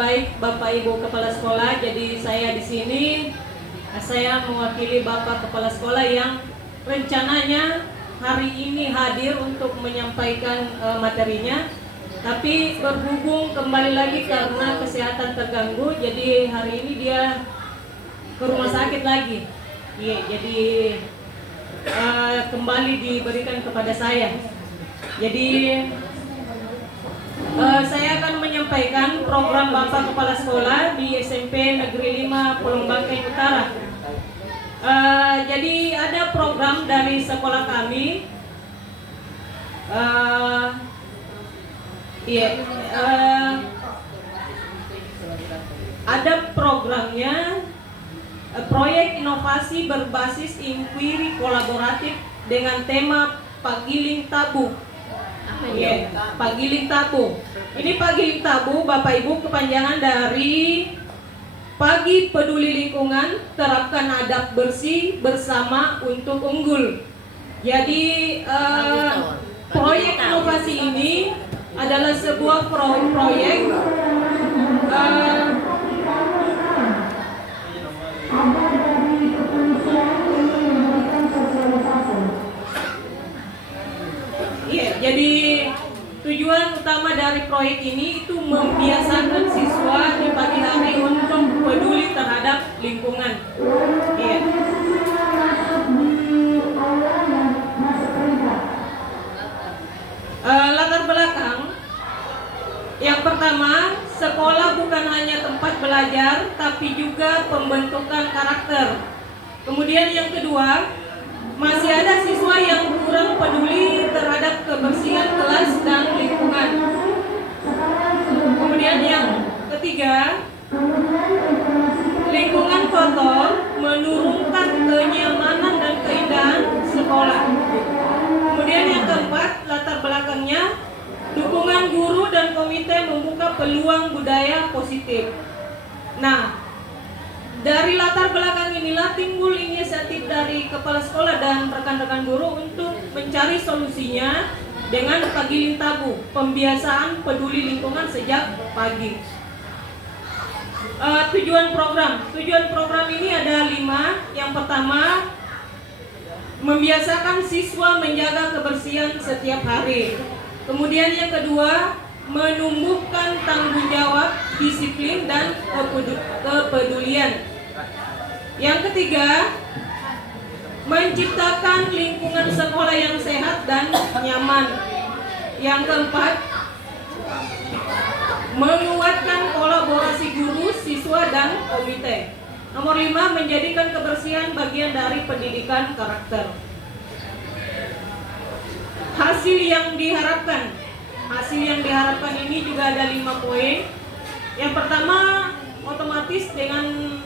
Baik Bapak Ibu Kepala Sekolah, jadi saya di sini saya mewakili Bapak Kepala Sekolah yang rencananya hari ini hadir untuk menyampaikan materinya, tapi berhubung kembali lagi karena kesehatan terganggu, jadi hari ini dia ke rumah sakit lagi. Iya, jadi kembali diberikan kepada saya. Jadi saya akan menyampaikan program Bapak Kepala Sekolah di SMP Negeri 5 Polombake Utara. Jadi ada program dari sekolah kami. Ada programnya, proyek inovasi berbasis inquiry kolaboratif dengan tema Pagiling Tabu. Pagiling Tabu. Ini Pagiling Tabu, Bapak Ibu, kepanjangan dari Pagi Peduli Lingkungan, terapkan adab bersih bersama untuk unggul. Jadi proyek inovasi ini adalah sebuah proyek jadi tujuan utama dari proyek ini itu membiasakan siswa di pagi hari untuk peduli terhadap lingkungan. Latar belakang yang pertama, sekolah bukan hanya tempat belajar, tapi juga pembentukan karakter. Kemudian yang kedua, masih ada siswa yang kurang peduli terhadap kebersihan kelas dan lingkungan. Kemudian yang ketiga, lingkungan kotor menurunkan kenyamanan dan keindahan sekolah. Kemudian yang keempat, latar belakangnya, dukungan guru dan komite membuka peluang budaya positif. Nah, dari latar belakang inilah timbul inisiatif dari kepala sekolah dan rekan-rekan guru untuk mencari solusinya dengan Pagiling Tabu, pembiasaan peduli lingkungan sejak pagi. Tujuan program ini ada 5. Yang pertama, membiasakan siswa menjaga kebersihan setiap hari. Kemudian yang kedua, menumbuhkan tanggung jawab, disiplin dan kepedulian. Yang ketiga, menciptakan lingkungan sekolah yang sehat dan nyaman. Yang keempat, menguatkan kolaborasi guru, siswa dan komite. Nomor 5, menjadikan kebersihan bagian dari pendidikan karakter. Hasil yang diharapkan ini juga ada 5 poin. Yang pertama, otomatis dengan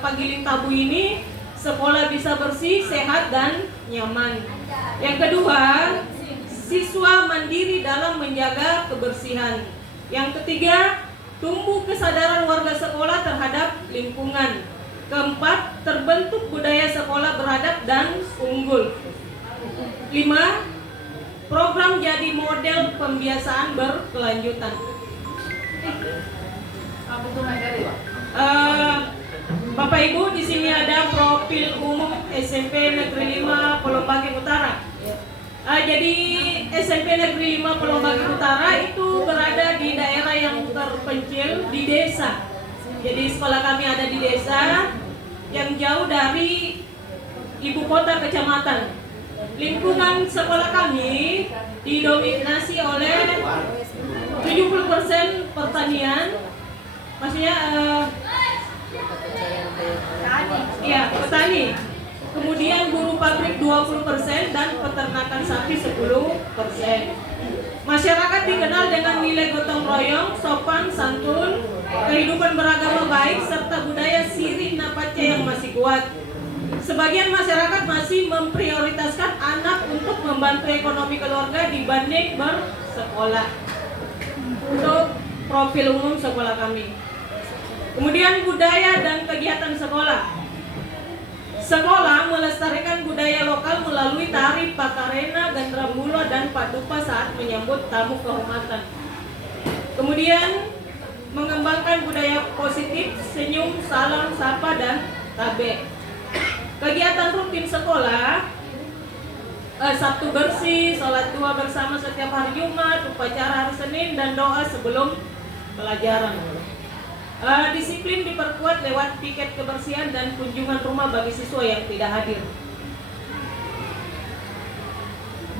Pagiling Tabu ini sekolah bisa bersih, sehat dan nyaman. Yang kedua, siswa mandiri dalam menjaga kebersihan. Yang ketiga, tumbuh kesadaran warga sekolah terhadap lingkungan. Keempat, terbentuk budaya sekolah beradab dan unggul. 5, program jadi model pembiasaan berkelanjutan. Bapak Ibu, di sini ada profil umum SMP Negeri 5 Polombake Utara. Jadi SMP Negeri 5 Polombake Utara itu berada di daerah yang terpencil di desa. Jadi sekolah kami ada di desa yang jauh dari ibu kota kecamatan. Lingkungan sekolah kami didominasi oleh 70% pertanian, maksudnya petani. Kemudian buruh pabrik 20% dan peternakan sapi 10%. Masyarakat dikenal dengan nilai gotong royong, sopan santun, kehidupan beragama baik, serta budaya sirih napaca yang masih kuat. Sebagian masyarakat masih memprioritaskan anak untuk membantu ekonomi keluarga dibanding bersekolah. Untuk profil umum sekolah kami. Kemudian budaya dan kegiatan sekolah. Sekolah melestarikan budaya lokal melalui tari Pakarena, Gandramula, dan Padupa saat menyambut tamu kehormatan. Kemudian mengembangkan budaya positif, senyum, salam, sapa, dan tabe. Kegiatan rutin sekolah, Sabtu bersih, sholat dua bersama setiap hari Jumat, upacara hari Senin, dan doa sebelum pelajaran. Disiplin diperkuat lewat piket kebersihan dan kunjungan rumah bagi siswa yang tidak hadir.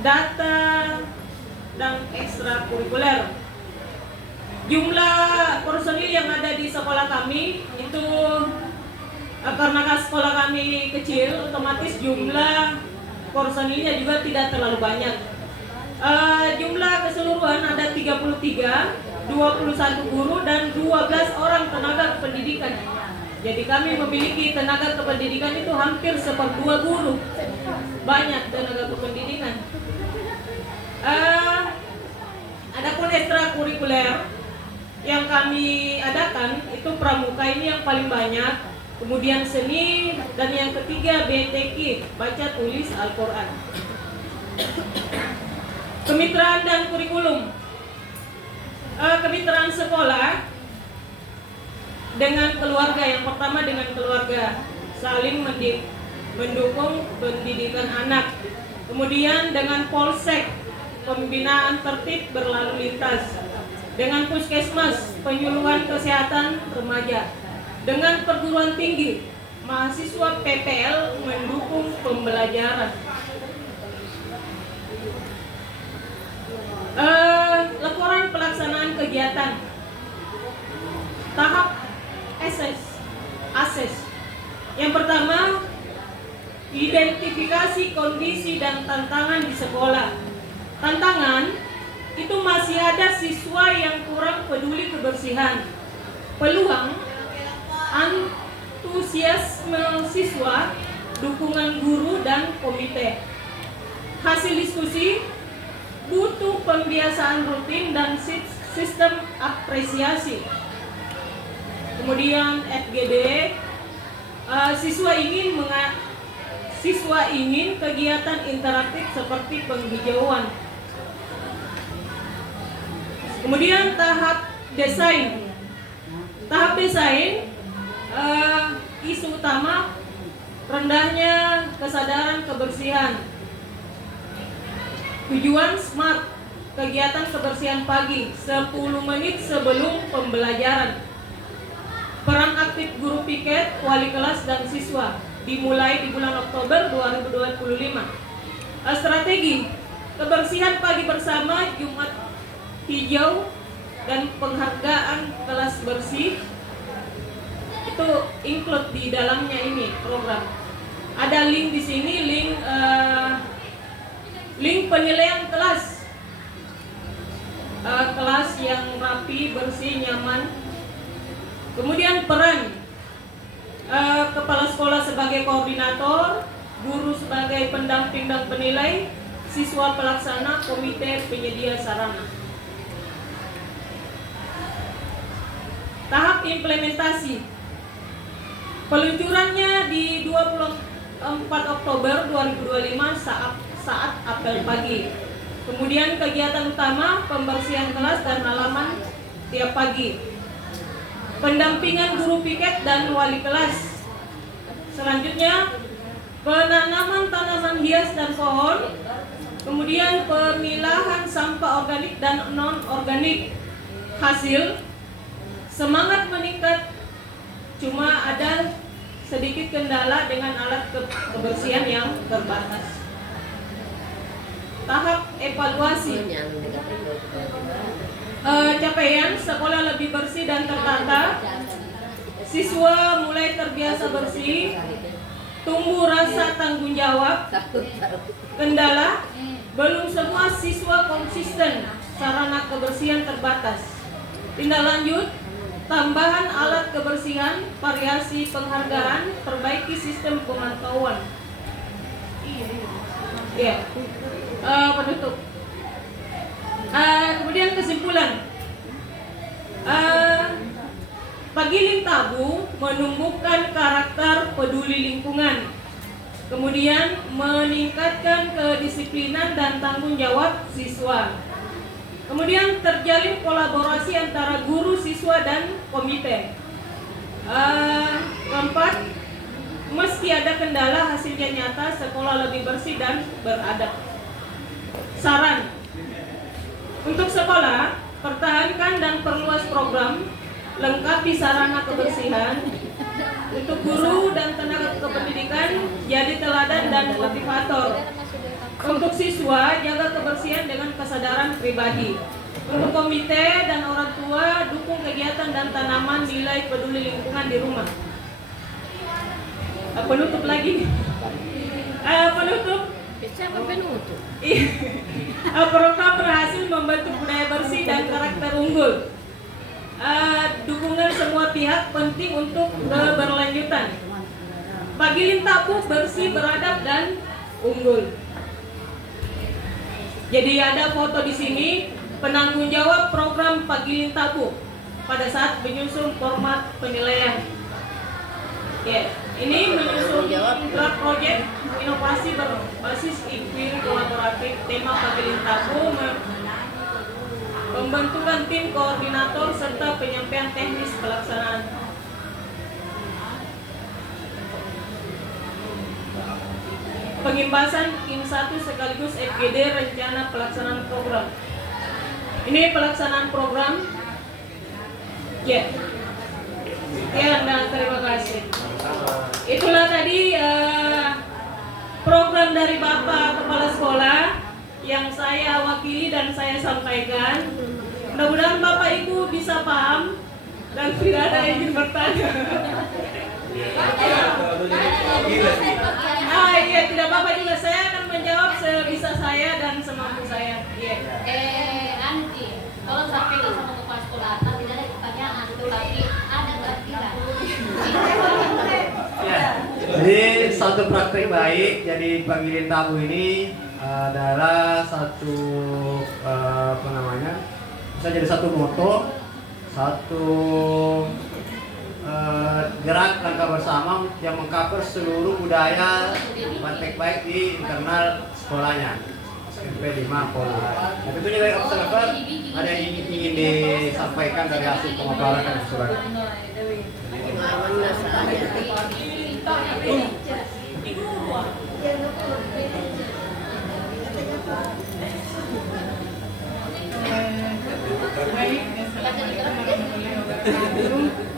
Data dan ekstrakurikuler. Jumlah personil yang ada di sekolah kami itu karena sekolah kami kecil, otomatis jumlah personilnya juga tidak terlalu banyak. Jumlah keseluruhan ada 33, 21 guru dan 12 orang tenaga kependidikan. Jadi kami memiliki tenaga kependidikan itu hampir 1/2 guru. Banyak tenaga kependidikan. Adapun ekstrakurikuler yang kami adakan itu pramuka ini yang paling banyak. Kemudian seni, dan yang ketiga BTQ, baca tulis Al-Quran. Kemitraan dan kurikulum. Kemitraan sekolah dengan keluarga. Yang pertama dengan keluarga, saling mendukung pendidikan anak. Kemudian dengan polsek, pembinaan tertib berlalu lintas. Dengan puskesmas, penyuluhan kesehatan remaja. Dengan perguruan tinggi, mahasiswa PPL mendukung pembelajaran. Laporan pelaksanaan kegiatan. Tahap ASES. Yang pertama, identifikasi kondisi dan tantangan di sekolah. Tantangan itu masih ada siswa yang kurang peduli kebersihan. Peluang, antusiasme siswa, dukungan guru dan komite. Hasil diskusi, butuh pembiasaan rutin dan sistem apresiasi. Kemudian FGD, siswa ingin kegiatan interaktif seperti penghijauan. Kemudian tahap desain. Tahap desain, isu utama rendahnya kesadaran kebersihan. Tujuan SMART, kegiatan kebersihan pagi 10 menit sebelum pembelajaran. Peran aktif guru piket, wali kelas dan siswa dimulai di bulan Oktober 2025. Strategi kebersihan pagi bersama, Jumat hijau, dan penghargaan kelas bersih itu include di dalamnya ini program. Ada link di sini, link penilaian kelas. Kelas yang rapi, bersih, nyaman. Kemudian peran kepala sekolah sebagai koordinator, guru sebagai pendamping dan penilai, siswa pelaksana, komite penyedia sarana. Tahap implementasi. Peluncurannya di 24 Oktober 2025 saat apel pagi. Kemudian kegiatan utama pembersihan kelas dan halaman tiap pagi. Pendampingan guru piket dan wali kelas. Selanjutnya penanaman tanaman hias dan pohon. Kemudian pemilahan sampah organik dan non-organik. Hasil semangat meningkat, cuma ada sedikit kendala dengan alat kebersihan yang terbatas. Tahap evaluasi. Capaian sekolah lebih bersih dan tertata. Siswa mulai terbiasa bersih. Tumbuh rasa tanggung jawab. Kendala, belum semua siswa konsisten. Sarana kebersihan terbatas. Tindak lanjut, tambahan alat kebersihan, variasi penghargaan, perbaiki sistem pemantauan. Ya. Penutup. Kemudian kesimpulan. Pagiling Tabu menumbuhkan karakter peduli lingkungan, Kemudian meningkatkan kedisiplinan dan tanggung jawab siswa. Kemudian terjalin kolaborasi antara guru, siswa, dan komite. Keempat, meski ada kendala, hasilnya nyata, sekolah lebih bersih dan beradab. Saran untuk sekolah, pertahankan dan perluas program, lengkapi sarana kebersihan. Untuk guru dan tenaga kependidikan, jadi teladan dan motivator. Untuk siswa, jaga kebersihan dengan kesadaran pribadi. Untuk komite dan orang tua, dukung kegiatan dan tanaman nilai peduli lingkungan di rumah. Penutup lagi. Penutup. Program berhasil membentuk budaya bersih dan karakter unggul. Dukungan semua pihak penting untuk keberlanjutan. Pagilin Tabu bersih, beradab, dan unggul. Jadi ada foto di sini penanggung jawab program Pagilin Tabu pada saat menyusun format penilaian. Ini menyusun draft project inovasi berbasis iklim kolaboratif, tema Pagilin Tabu, pembentukan tim koordinator serta penyampaian teknis pelaksanaan. Pengimbasan Kim 1 sekaligus FGD rencana pelaksanaan program. Ini pelaksanaan program. Dan terima kasih. Itulah tadi program dari Bapak Kepala Sekolah yang saya wakili dan saya sampaikan. Mudah-mudahan Bapak Ibu bisa paham dan tidak ada yang ingin bertanya. Iya, tidak apa-apa juga, saya akan menjawab sebisa saya dan semampu saya. Nanti kalau sampai ke sama kepala sekolah tidak ada pertanyaan, tapi ada keadilan. Jadi satu praktek baik, jadi Pagilin Tabu ini adalah satu bisa jadi satu moto, satu gerak langkah bersama yang mengcover seluruh budaya praktek baik di internal sekolahnya SMP 5 Polu. Nah, tentunya dari observer ada yang ingin disampaikan dari hasil pemaparan dan keseluruhan.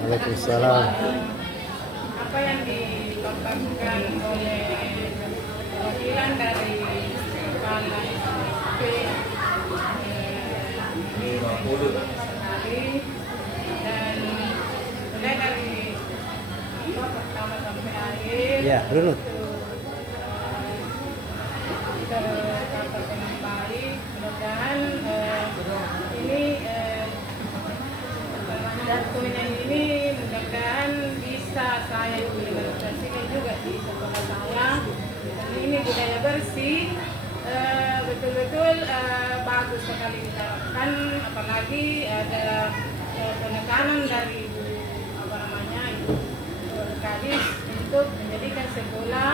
Waalaikumsalam. Apa yang dipaparkan oleh perwakilan dari kepala SMP dan mulai dari pertama sampai akhir. Ya, runut. Tercatat dengan baik. Mudah-mudahan ini jatuhnya ini mudah-mudahan bisa saya implementasikan juga di sekolah saya. Ini budaya bersih betul-betul bagus sekali diterapkan, apalagi ada penekanan dari Ibu Kadis untuk menjadikan sekolah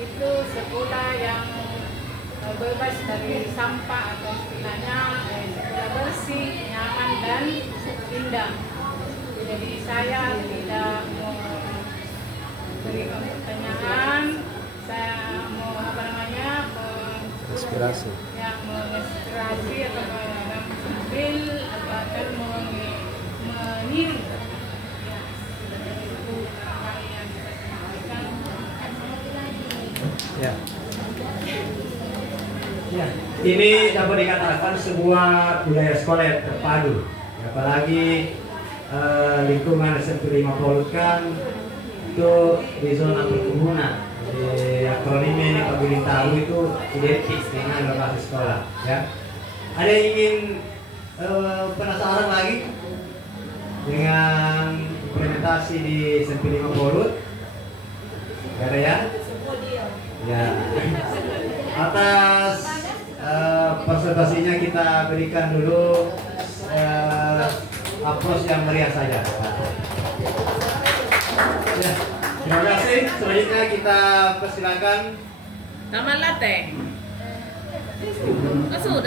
itu sekolah yang bebas dari sampah atau istilahnya sekolah bersih, nyaman dan indah. Jadi saya tidak mau berikan pertanyaan, saya mau Inspirasi. yang menginspirasi atau mengambil atau meniru. Ya. Ya, ini dapat dikatakan sebuah budaya sekolah yang terpadu. Apalagi lingkungan SMP 5 Polu kan itu di zona perkebunan. Jadi akronimnya ini Pagilin Tabu itu identik dengan lokasi sekolah. Ya. Ada yang ingin penasaran lagi dengan implementasi di SMP 5 Polu? Gak ada ya? Ya. Atas presentasinya kita berikan dulu aplaus yang meriah saja. Ya. Terima kasih. Selanjutnya kita persilakan Taman Latte. Sudah.